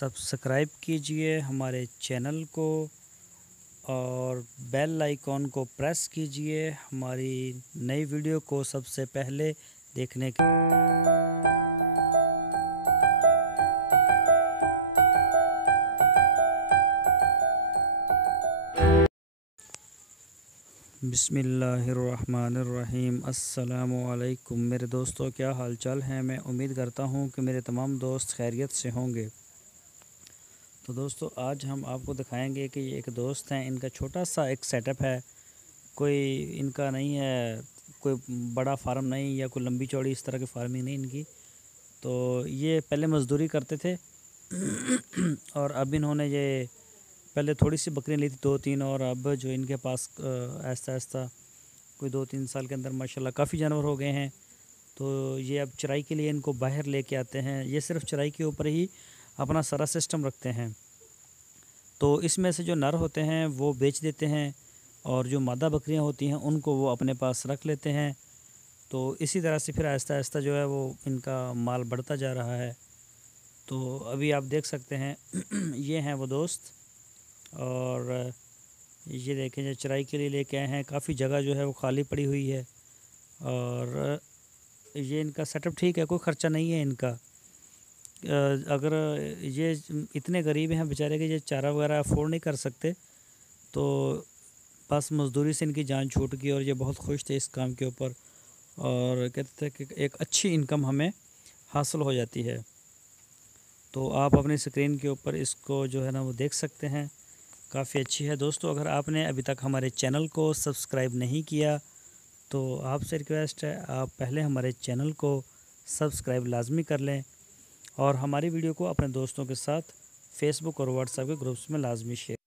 Subscribe कीजिए हमारे channel को और बेल आइकॉन को प्रेस कीजिए हमारी नई वीडियो को सबसे पहले देखने के। बिस्मिल्लाहिर्रहमानिर्रहीम। अस्सलामुअलैकुम मेरे दोस्तों, क्या हाल चाल हैं। मैं उम्मीद करता हूं कि मेरे तमाम दोस्त खैरियत से होंगे। तो दोस्तों, आज हम आपको दिखाएंगे कि ये एक दोस्त हैं, इनका छोटा सा एक सेटअप है। कोई इनका नहीं है, कोई बड़ा फार्म नहीं या कोई लंबी चौड़ी इस तरह की फार्मिंग नहीं इनकी। तो ये पहले मज़दूरी करते थे और अब इन्होंने ये पहले थोड़ी सी बकरियाँ ली थी 2-3, और अब जो इनके पास ऐसा ऐसा कोई 2-3 साल के अंदर माशाल्लाह काफ़ी जानवर हो गए हैं। तो ये अब चराई के लिए इनको बाहर लेके आते हैं। ये सिर्फ चराई के ऊपर ही अपना सारा सिस्टम रखते हैं। तो इसमें से जो नर होते हैं वो बेच देते हैं और जो मादा बकरियां होती हैं उनको वो अपने पास रख लेते हैं। तो इसी तरह से फिर आहिस्ता आहिस्ता जो है वो इनका माल बढ़ता जा रहा है। तो अभी आप देख सकते हैं ये हैं वो दोस्त, और ये देखें जो चराई के लिए लेके आए हैं। काफ़ी जगह जो है वो खाली पड़ी हुई है और ये इनका सेटअप ठीक है, कोई ख़र्चा नहीं है इनका। अगर ये इतने गरीब हैं बेचारे कि ये चारा वगैरह अफोर्ड नहीं कर सकते, तो बस मज़दूरी से इनकी जान छूट गई और ये बहुत खुश थे इस काम के ऊपर, और कहते थे कि एक अच्छी इनकम हमें हासिल हो जाती है। तो आप अपनी स्क्रीन के ऊपर इसको जो है ना वो देख सकते हैं, काफ़ी अच्छी है। दोस्तों, अगर आपने अभी तक हमारे चैनल को सब्सक्राइब नहीं किया तो आपसे रिक्वेस्ट है आप पहले हमारे चैनल को सब्सक्राइब लाजमी कर लें और हमारी वीडियो को अपने दोस्तों के साथ फेसबुक और व्हाट्सएप के ग्रुप्स में लाजमी शेयर